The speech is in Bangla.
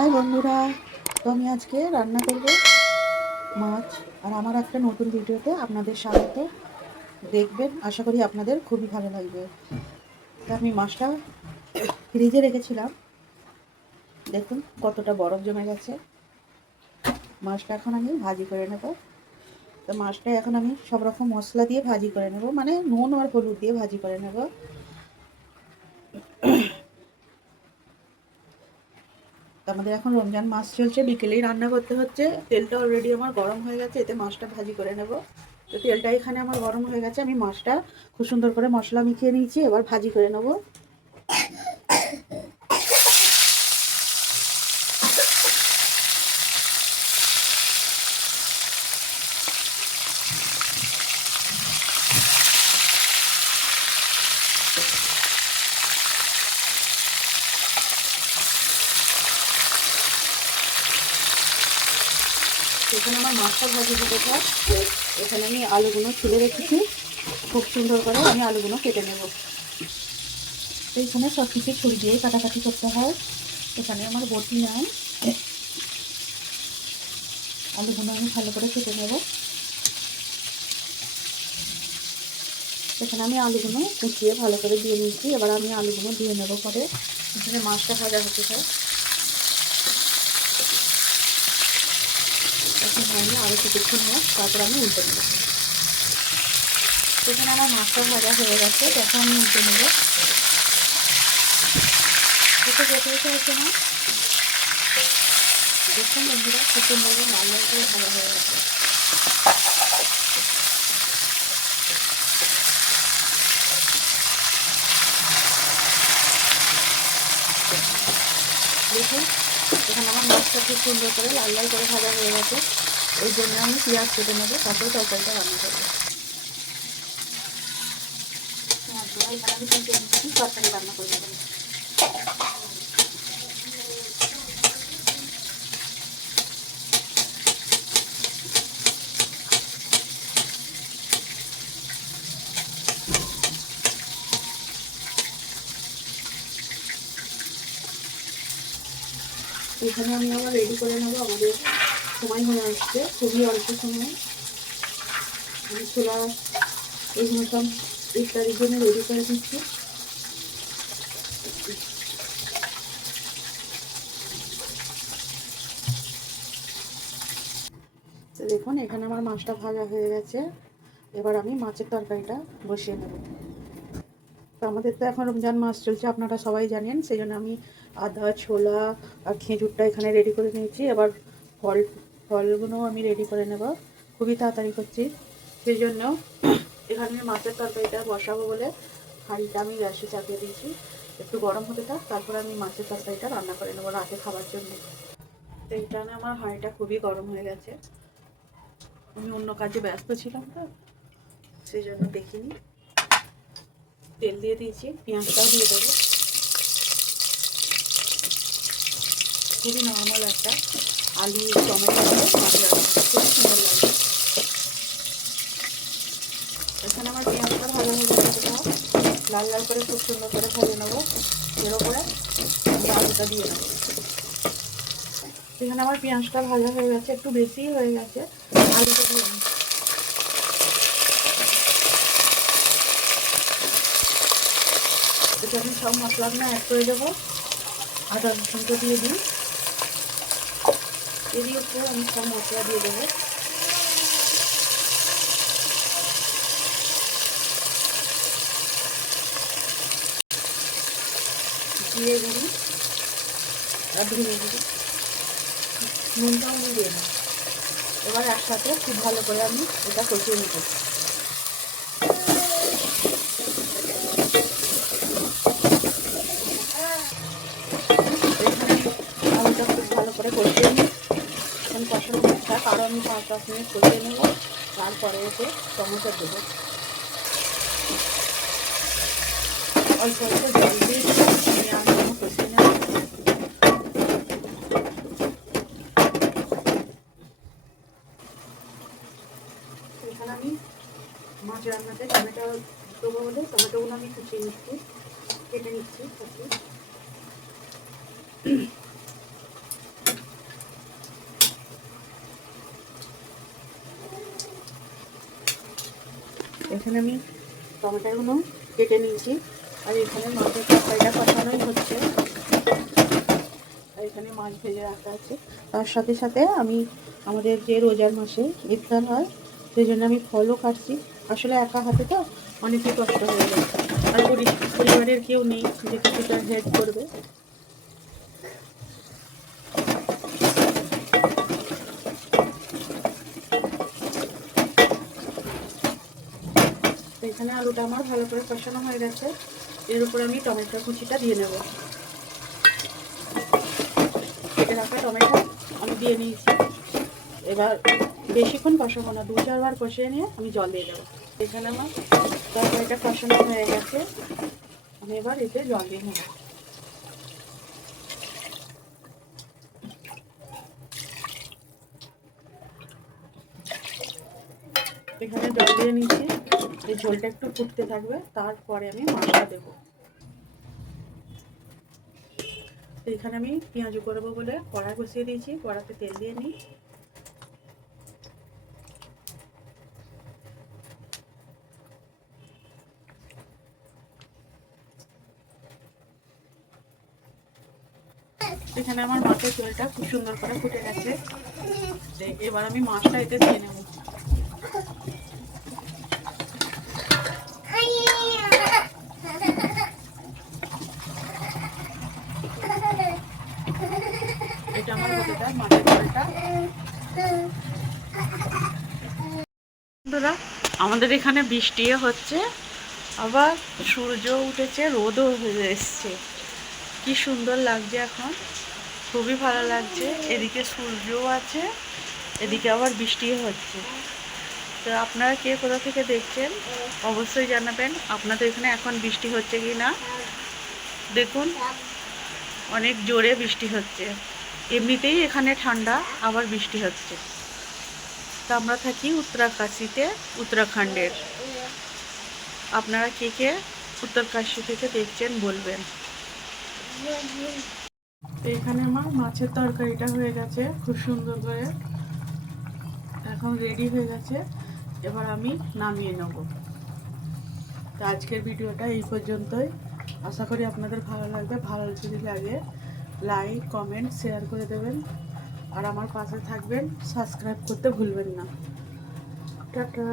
হাই বন্ধুরা, তো আমি আজকে রান্না করব মাছ। আর আমার একটা নতুন ভিডিওতে আপনাদের স্বাগত। দেখবেন, আশা করি আপনাদের খুবই ভালো লাগবে। তো আমি মাছটা ফ্রিজে রেখেছিলাম, দেখুন কতটা বরফ জমে গেছে। মাছটা এখন আমি ভাজি করে নেব। তো মাছটা এখন আমি সব রকম মশলা দিয়ে ভাজি করে নেব, মানে নুন আর হলুদ দিয়ে ভাজি করে নেব। আমাদের এখন রমজান মাস চলছে, বিকেলেই রান্না করতে হচ্ছে। তেলটা অলরেডি আমার গরম হয়ে গেছে, এতে মাছটা ভাজি করে নেব। তো তেলটা এখানে আমার গরম হয়ে গেছে, আমি মাছটা খুব সুন্দর করে মশলা মিশিয়ে নিয়েছি, এবার ভাজি করে নেব। এখানে আমার মাছটা ভাজি দিতে থাক। এখানে আমি আলুগুলো ছুলে রেখেছি, খুব সুন্দর করে আমি আলুগুলো কেটে নেব। তো এখানে সব কিছু ছুরি দিয়ে কাটাকাটি করতে হয়। এখানে আমার বটি নাই, আলুগুলো আমি ভালো করে কেটে নেব। এখানে আমি আলুগুলো কুচিয়ে ভালো করে দিয়ে নিচ্ছি, এবার আমি আলুগুলো দিয়ে নেব। পরে এখানে মাছটা ভাজা হতে চাই, এখন আমি আরও কিছুক্ষণ হোক, তারপর আমি উল্টে নেব। এখানে আমার মাছটা ভাজা হয়ে গেছে, তখন আমি উল্টে নেব। এটা যেতে হচ্ছে না, দেখুন বন্ধুরা, খুব সুন্দর লাল লাল করে ভাজা হয়ে গেছে। দেখুন এখানে আমার মাছটা খুব সুন্দর করে লাল লাল করে ভাজা হয়ে গেছে। এই জন্য আমি পেঁয়াজ কেটে নেবো, তারপরে তরকারিটা রান্না করবো। এখানে আমি তরকারি রান্না করে নেবো। এখানে আমি আবার রেডি করে নেবো, আমাদের সময় হয়ে আসছে, খুবই অল্প সময়। আমি ছোলা এইগুলো সব ইত্যাদির জন্য রেডি করে দিচ্ছি। তো দেখুন এখানে আমার মাছটা ভাজা হয়ে গেছে, এবার আমি মাছের তরকারিটা বসিয়ে নেব। তো আমাদের তো এখন রমজান মাস চলছে, আপনারা সবাই জানেন, সেই জন্য আমি আদা, ছোলা আর খেজুরটা এখানে রেডি করে নিয়েছি। এবার ফলগুলোও আমি রেডি করে নেব, খুবই তাড়াতাড়ি করছি। সেই জন্য এখানে মাছের তরকারিটা বসাবো বলে হাঁড়িটা আমি গ্যাসে চাপিয়ে দিয়েছি, একটু গরম হতে থাক, তারপর আমি মাছের তরকারিটা রান্না করে নেবো রাতে খাবার জন্য। তো এইখানে আমার হাঁড়িটা খুবই গরম হয়ে গেছে, আমি অন্য কাজে ব্যস্ত ছিলাম, তো সেই জন্য দেখিনি। তেল দিয়ে দিয়েছি, পেঁয়াজটাও দিয়ে দেবো। খুবই নর্মাল একটা আলু টমেটো মাছ রান্না, খুব সুন্দর লাগে। এখানে আমার পেঁয়াজটা ভালো হয়ে গেছে, কোথাও লাল লাল করে খুব সুন্দর করে ভেজে নেবো। এর ওপরে আমি আলুটা দিয়ে নেবো। এখানে আমার পেঁয়াজটা ভাজা হয়ে গেছে, একটু বেশি হয়ে গেছে, আলুটা দিয়ে নেব। এতে আমি সব মশলাগুলো অ্যাড করে দেবো। আদা রসুনটা দিয়ে দিই, এরই উপরে আমি সব মশলা দিয়ে দেবো। জিরে গুঁড়ি আর ধনে গুঁড়ি, নুনটাও আমি দিয়ে দিই। এবার একসাথে খুব ভালো করে আমি এটা কষিয়ে নেব। এখানে আলুটা খুব ভালো করে কষিয়ে নিই, এখন কষানো থাক, আরও আমি 5-10 মিনিট কষিয়ে নেব। তারপরে এতে টমেটো দেবো, অল্প অল্প জল দিয়ে আমি আলুগুলো কষিয়ে নেব। এখানে আমি মাছ রান্নাতে টমেটো দেবো বলে টমেটোগুলো আমি কুচিয়ে নিচ্ছি, কেটে নিচ্ছি। এখানে আমি টমেটোগুলো কেটে নিয়েছি, আর এখানে মাছের তরকারিটা কষানোই হচ্ছে, আর এখানে মাছ ভেজে রাখা আছে। তার সাথে সাথে আমি আমাদের যে রোজার মাসে ইফতার হয় সেই জন্য আমি ফলও কাটছি। আসলে একা হাতে তো অনেকই কষ্ট হয়ে যায়, আর পরিবারের কেউ নেই যে কিছুটা হেল্প করবে। তো এখানে আলুটা আমার ভালো করে কষানো হয়ে গেছে, এর উপর আমি টমেটো কুচিটা দিয়ে নেব। কেটে রাখা টমেটো আমি দিয়ে নিয়েছি। এবার বেশিক্ষণ কষাবো না, 2-4 বার কষিয়ে নিয়ে আমি জল দিয়ে দেবো। এখানে আমার তরকারিটা কষানো হয়ে গেছে, আমি এবার এতে জল দিয়ে নেব। এখানে জল দিয়ে নিচ্ছি, এই ঝোলটা একটু ফুটতে থাকবে, তারপরে আমি মাছটা দেবো। এখানে আমি পেঁয়াজ করবো বলে কড়াই বসিয়ে দিয়েছি, কড়াতে তেল দিয়ে নিই। এখানে আমার মাছের ঝোলটা খুব সুন্দর করে ফুটে গেছে, এবার আমি মাছটা এতে দিয়ে নেব। এটা আমার হতে দেয় মাছের ঝোলটা। বন্ধুরা, আমাদের এখানে বৃষ্টিও হচ্ছে, আবার সূর্য উঠেছে, রোদও হয়ে এসছে। কি সুন্দর লাগছে এখন, খুবই ভালো লাগছে। এদিকে সূর্যও আছে, এদিকে আবার বৃষ্টিও হচ্ছে। তো আপনারা কে কোথা থেকে দেখছেন অবশ্যই জানাবেন, আপনাদের এখানে এখন বৃষ্টি হচ্ছে কি না। দেখুন অনেক জোরে বৃষ্টি হচ্ছে, এমনিতেই এখানে ঠান্ডা, আবার বৃষ্টি হচ্ছে। তা আমরা থাকি উত্তরাকাশীতে, উত্তরাখণ্ডের। আপনারা কে কে উত্তরকাশী থেকে দেখছেন বলবেন। এখানে আমার মাছের তরকারিটা হয়ে গেছে খুব সুন্দর করে, এখন রেডি হয়ে গেছে, এবার আমি নামিয়ে নেব। তো আজকের ভিডিওটা এই পর্যন্তই, আশা করি আপনাদের ভালো লাগবে। ভালো যদি লাগে লাইক কমেন্ট শেয়ার করে দেবেন, আর আমার পাশে থাকবেন, সাবস্ক্রাইব করতে ভুলবেন না। টাটা।